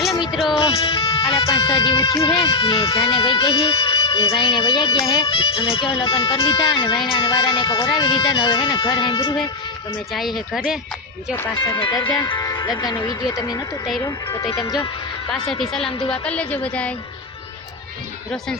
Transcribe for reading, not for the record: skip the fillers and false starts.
Hello मित्रों, 5:30 જેવું થયું હે ને જાને વહી ગઈ હે એ વાઈને વયા ગયા હે। અમે જો લગ્ન કરી લીધા અને વાઈના વારાને એક ઓરાવી લીધા ને હવે હે ને ઘર સાંભળ્યું હે તો અમે જઈએ હે ઘરે। જો પાછળ છે દરગાહનો વિડીયો તમે નહોતો ઉતાર્યો તો તમે જો પાછળથી સલામ દુઆ કરી લેજો બધાય। રોશન